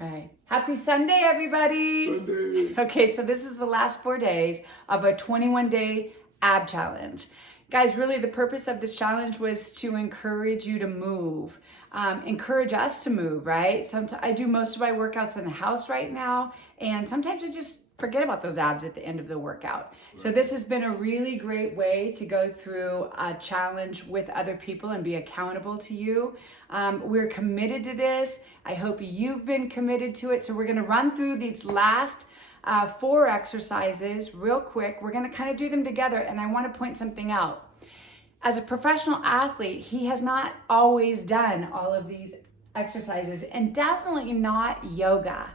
All right. Happy Sunday, everybody. Sunday. Okay, so this is the last 4 days of a 21-day ab challenge. Guys, really the purpose of this challenge was to encourage you to move, encourage us to move, right? Sometimes I do most of my workouts in the house right now, and sometimes I just forget about those abs at the end of the workout. So this has been a really great way to go through a challenge with other people and be accountable to you. We're committed to this. I hope you've been committed to it. So we're gonna run through these last 4 exercises real quick. We're gonna kind of do them together, and I wanna point something out. As a professional athlete, he has not always done all of these exercises, and definitely not yoga.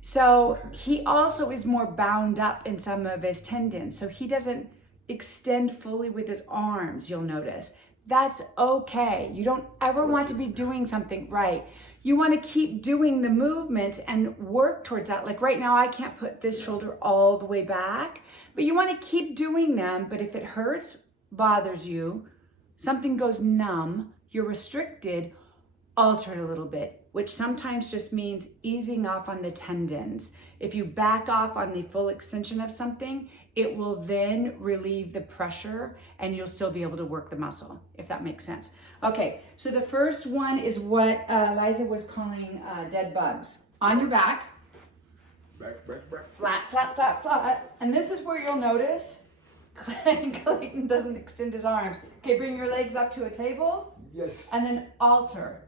So he also is more bound up in some of his tendons. So he doesn't extend fully with his arms, you'll notice. That's okay. You don't ever want to be doing something right. You want to keep doing the movements and work towards that. Like right now, I can't put this shoulder all the way back, but you want to keep doing them. But if it hurts, bothers you, something goes numb, you're restricted, alter it a little bit, which sometimes just means easing off on the tendons. If you back off on the full extension of something, it will then relieve the pressure and you'll still be able to work the muscle, if that makes sense. Okay, so the first one is what Liza was calling dead bugs. On your back. Back. Flat, flat, flat, flat. And this is where you'll notice Clayton doesn't extend his arms. Okay, bring your legs up to a table. Yes. And then alter.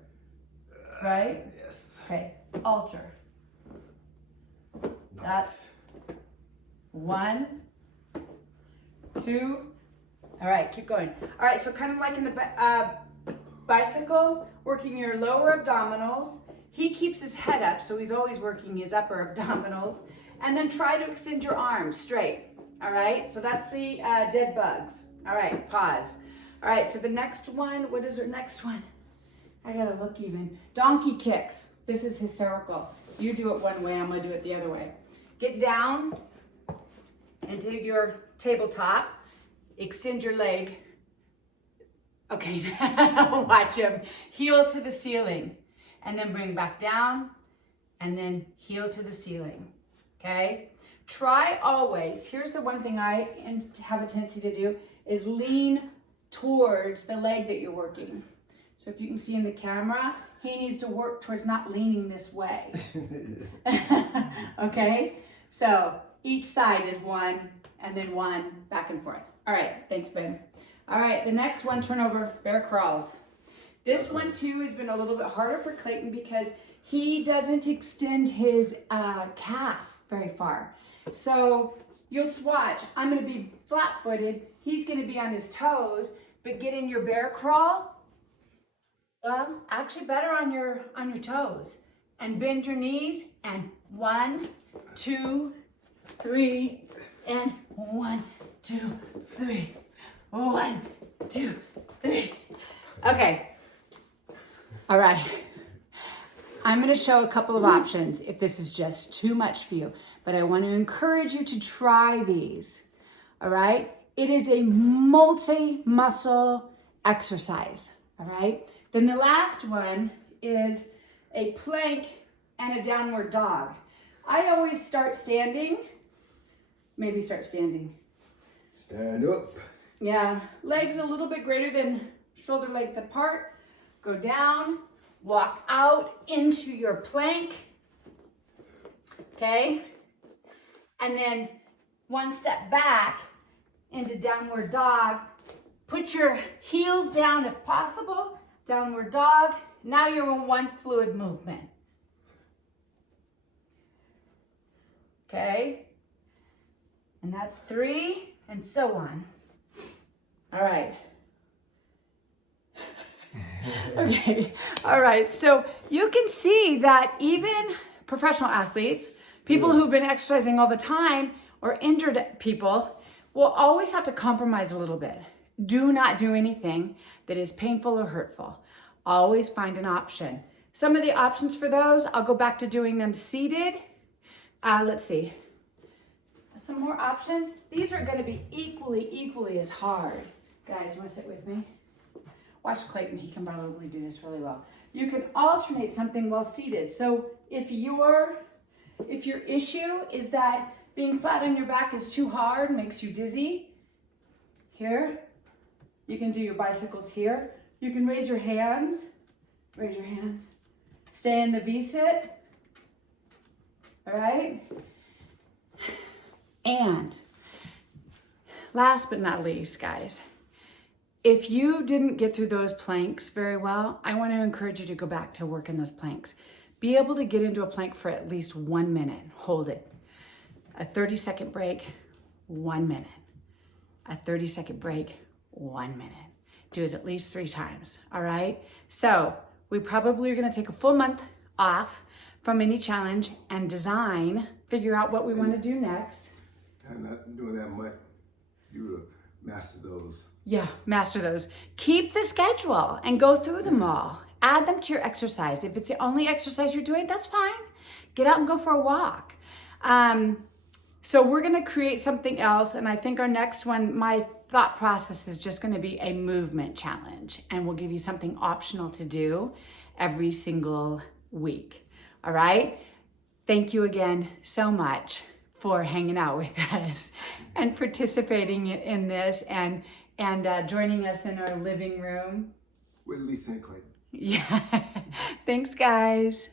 Right? Yes. Okay, alter. That's 1, 2. All right, keep going. All right, so kind of like in the bicycle, working your lower abdominals. He keeps his head up, so he's always working his upper abdominals. And then try to extend your arms straight. All right, so that's the dead bugs. All right, pause. All right, so the next one, what is our next one? I gotta look even. Donkey kicks. This is hysterical. You do it one way, I'm gonna do it the other way. Get down into your tabletop. Extend your leg. Okay, watch him. Heel to the ceiling. And then bring back down. And then heel to the ceiling. Okay? Try always, here's the one thing I have a tendency to do, is lean towards the leg that you're working. So if you can see in the camera, he needs to work towards not leaning this way. Okay? So each side is 1 and then 1 back and forth. All right, thanks, Ben. All right, the next one, turn over, bear crawls. This one too has been a little bit harder for Clayton because he doesn't extend his calf very far. So you'll swatch. I'm gonna be flat-footed. He's gonna be on his toes, but get in your bear crawl. Well, actually better on your toes. And bend your knees, and 1, 2, 3, and 1, 2, 3. 1, 2, 3. Okay. All right. I'm going to show a couple of options if this is just too much for you, but I want to encourage you to try these. All right? It is a multi-muscle exercise. All right? Then the last one is a plank and a downward dog. I always start standing. Maybe start standing. Stand up. Yeah, legs a little bit greater than shoulder length apart. Go down, walk out into your plank. Okay? And then 1 step back into downward dog. Put your heels down if possible. Downward dog. Now you're in 1 fluid movement. Okay? And that's 3, and so on. All right. Okay. All right. So you can see that even professional athletes, people who've been exercising all the time, or injured people, will always have to compromise a little bit. Do not do anything that is painful or hurtful. Always find an option. Some of the options for those, I'll go back to doing them seated. Let's see. Some more options. These are going to be equally as hard. Guys, you want to sit with me? Watch Clayton. He can probably do this really well. You can alternate something while seated. So if your issue is that being flat on your back is too hard, makes you dizzy, here, you can do your bicycles here. You can raise your hands. Raise your hands. Stay in the V-sit. All right? And last but not least, guys, if you didn't get through those planks very well, I want to encourage you to go back to working those planks. Be able to get into a plank for at least 1 minute. Hold it. A 30-second break, 1 minute. A 30-second break, 1 minute. Do it at least 3 times, all right? So we probably are gonna take a full month off from any challenge and figure out what we wanna do next. And not doing that much, you will master those. Yeah, master those. Keep the schedule and go through them all. Add them to your exercise. If it's the only exercise you're doing, that's fine. Get out and go for a walk. So we're gonna create something else, and I think our next one, my thought process is just gonna be a movement challenge, and we'll give you something optional to do every single week, all right? Thank you again so much for hanging out with us and participating in this and joining us in our living room. With Lisa and Clayton. Yeah, thanks guys.